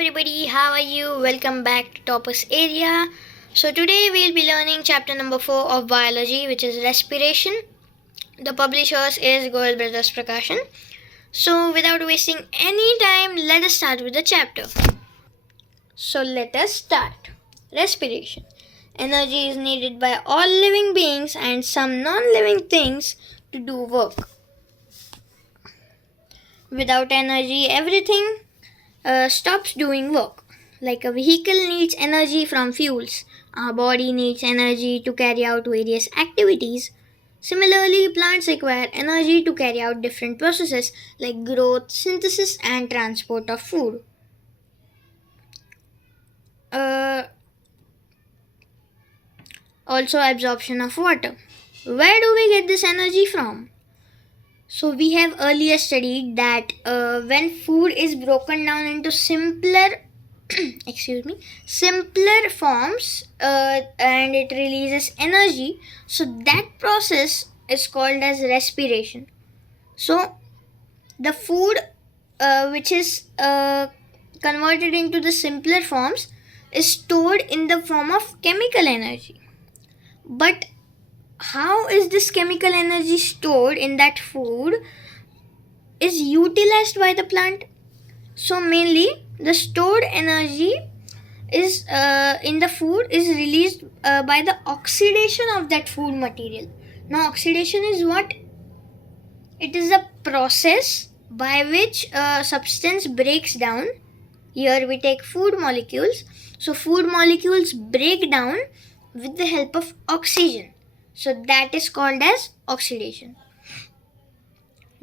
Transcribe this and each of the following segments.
everybody, how are you? Welcome back to Toppers Area. So today we'll be learning chapter number 4 of biology, which is respiration. The publishers is Goel Brothers Prakashan. So without wasting any time, let us start with the chapter. So let us start. Respiration. Energy is needed by all living beings and some non-living things to do work. Without energy, everything stops doing work. Like a vehicle needs energy from fuels, our body needs energy to carry out various activities. Similarly, plants require energy to carry out different processes like growth, synthesis, and transport of food. Uh, Also, absorption of water. Where do we get this energy from? So, we have earlier studied that when food is broken down into simpler simpler forms and it releases energy, so that process is called as respiration. So the food which is converted into the simpler forms is stored in the form of chemical energy. But how is this chemical energy stored in that food is utilized by the plant? So mainly the stored energy is in the food is released by the oxidation of that food material. Now oxidation is what? It is a process by which a substance breaks down. Here we take food molecules. So food molecules break down with the help of oxygen. So that is called as oxidation.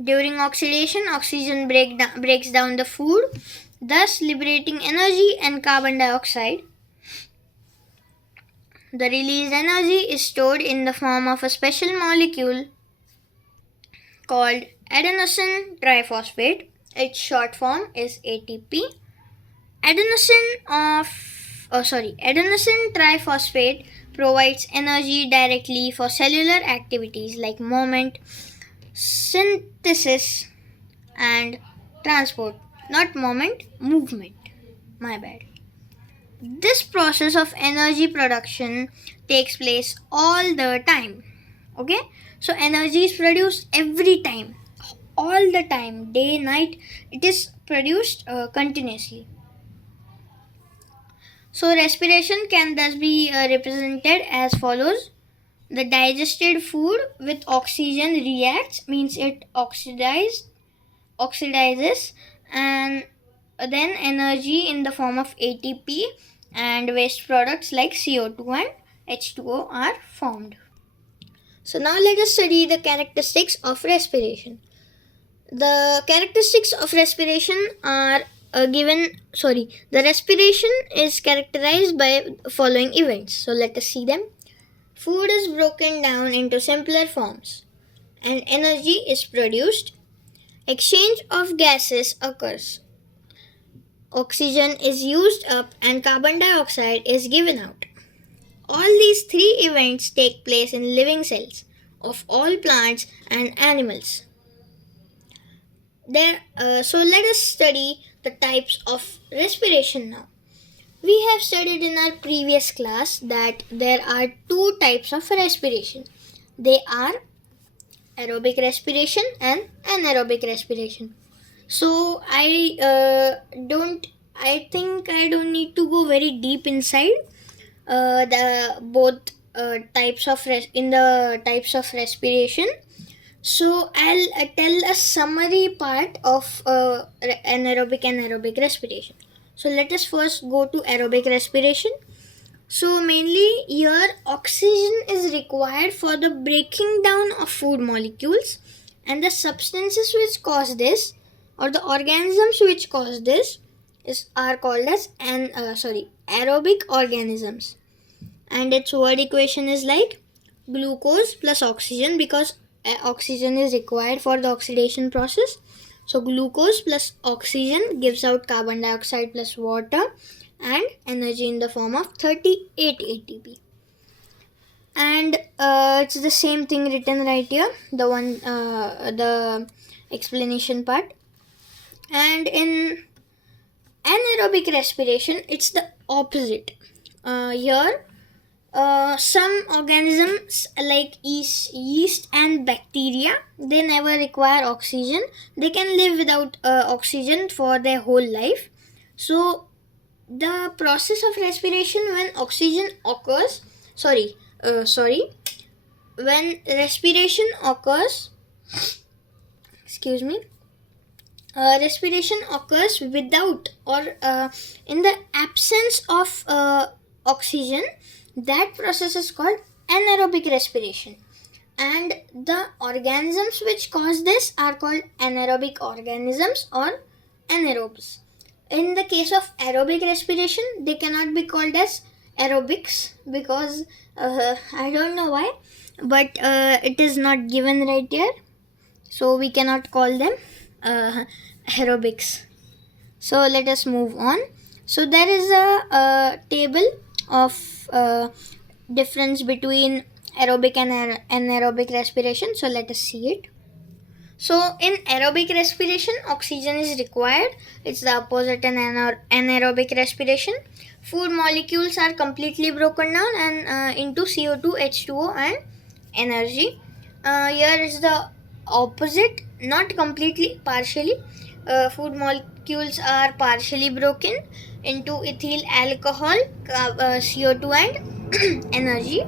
During oxidation, oxygen breaks down the food, thus liberating energy and carbon dioxide. The released energy is stored in the form of a special molecule called adenosine triphosphate. Its short form is ATP. Adenosine triphosphate provides energy directly for cellular activities like movement, synthesis, and transport. Not movement, movement. My bad. This process of energy production takes place all the time. Okay, so energy is produced every time, all the time, day, night, it is produced continuously. So, respiration can thus be represented as follows. The digested food with oxygen reacts, means it oxidizes, and then energy in the form of ATP and waste products like CO2 and H2O are formed. So now let us study the characteristics of respiration. The characteristics of respiration are the respiration is characterized by following events. So let us see them. Food is broken down into simpler forms and energy is produced. Exchange of gases occurs. Oxygen is used up and carbon dioxide is given out. All these three events take place in living cells of all plants and animals. So let us study the types of respiration now. We have studied in our previous class that there are two types of respiration. They are aerobic respiration and anaerobic respiration. So I think I don't need to go very deep inside the both types of in the types of respiration. So I'll tell a summary part of anaerobic and aerobic respiration. So let us first go to aerobic respiration. So mainly here oxygen is required for the breaking down of food molecules, and the substances which cause this or the organisms which cause this are called as aerobic organisms. And its word equation is like glucose plus oxygen, because oxygen is required for the oxidation process. So glucose plus oxygen gives out carbon dioxide plus water and energy in the form of 38 ATP. And it's the same thing written right here, the explanation part. And in Anaerobic respiration, it's the opposite. Here, some organisms like yeast and bacteria, they never require oxygen. They can live without oxygen for their whole life. So the process of respiration, when oxygen occurs, sorry, when respiration occurs, excuse me, respiration occurs without or in the absence of oxygen, that process is called anaerobic respiration. And the organisms which cause this are called anaerobic organisms or anaerobes. In the case of aerobic respiration, they cannot be called as aerobics because I don't know why, but it is not given right here, so we cannot call them uh, aerobics. So let us move on. So there is a table of difference between aerobic and anaerobic respiration. So let us see it. So in aerobic respiration, oxygen is required. It's the opposite in anaerobic respiration. Food molecules are completely broken down and into CO2, H2O, and energy. Here is the opposite, not completely, partially. Food molecules are partially broken into ethyl alcohol, CO2, and energy.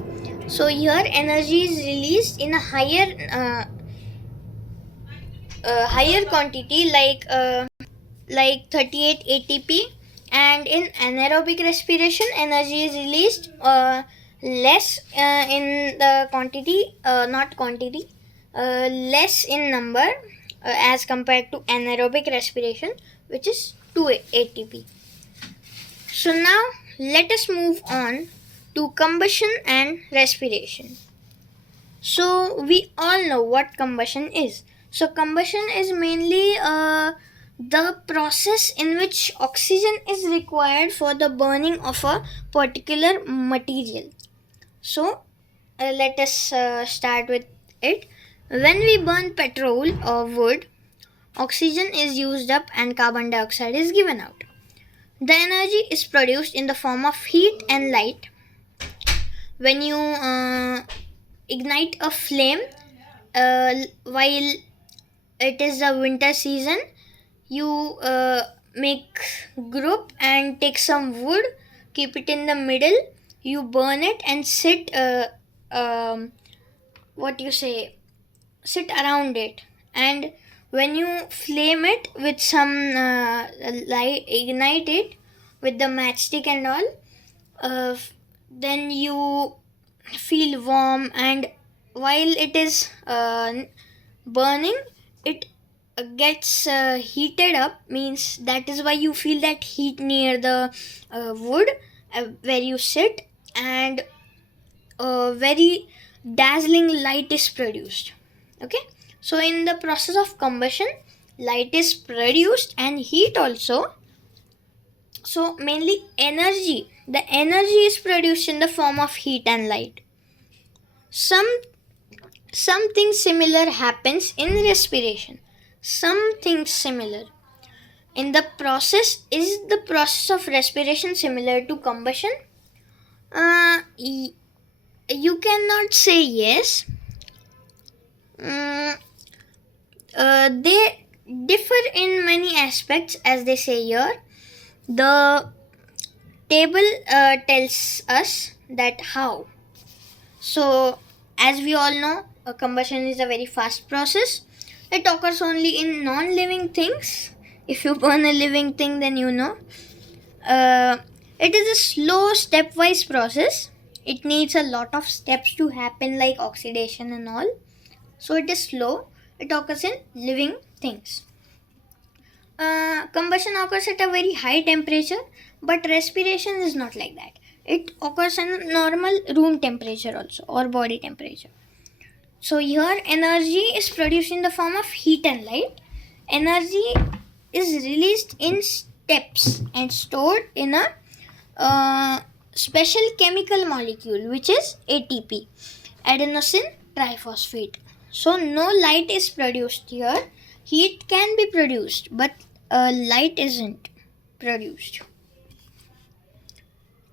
So here energy is released in a higher quantity, like 38 ATP, and in anaerobic respiration energy is released less in the quantity, not quantity, less in number as compared to anaerobic respiration, which is 2 ATP. So now let us move on to combustion and respiration. So we all know what combustion is. So combustion is mainly the process in which oxygen is required for the burning of a particular material. So let us start with it. When we burn petrol or wood, oxygen is used up and carbon dioxide is given out. The energy is produced in the form of heat and light. When you ignite a flame while it is the winter season, you make group and take some wood, keep it in the middle, you burn it and um, what you say sit around it. And when you flame it with some light, ignite it with the matchstick and all, uh, then you feel warm, and while it is burning, it gets heated up, means that is why you feel that heat near the wood where you sit, and a very dazzling light is produced. Okay, so in the process of combustion, light is produced and heat also. So mainly energy, the energy is produced in the form of heat and light. some Something similar happens in respiration. Something similar in the process. Is the process of respiration similar to combustion? uh, y- you cannot say yes. Mm, they differ in many aspects, as they say here. The table tells us that how. So, as we all know, a combustion is a very fast process. It occurs only in non living things. If you burn a living thing, then you know. It is a slow, stepwise process. It needs a lot of steps to happen, like oxidation and all. So, it is slow. It occurs in living things. Combustion occurs at a very high temperature, but respiration is not like that. It occurs in normal room temperature also, or body temperature. So here energy is produced in the form of heat and light. Energy is released in steps and stored in a special chemical molecule, which is ATP, adenosine triphosphate. So no light is produced here. Heat can be produced, but light isn't. produced.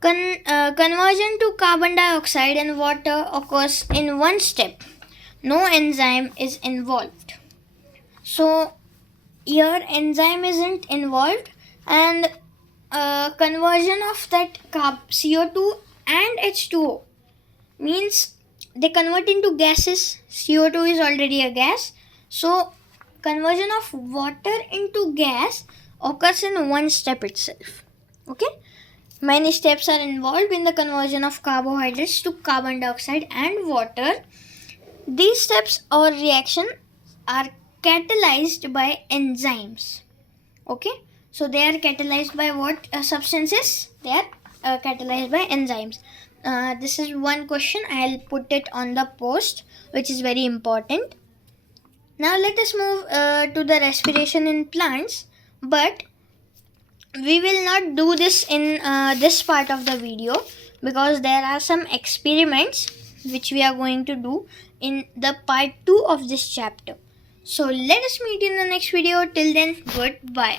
Conversion to carbon dioxide and water occurs in one step. No enzyme is involved. So here enzyme isn't involved, and conversion of that CO2 and H2O means they convert into gases. CO2 is already a gas, so conversion of water into gas occurs in one step itself. Okay, many steps are involved in the conversion of carbohydrates to carbon dioxide and water. These steps or reaction are catalyzed by enzymes. Okay, so they are catalyzed by what substances? They are catalyzed by enzymes. This is one question. I'll put it on the post, which is very important. Now let us move to the respiration in plants, but we will not do this in this part of the video, because there are some experiments which we are going to do in the part 2 of this chapter. So let us meet in the next video. Till then, goodbye.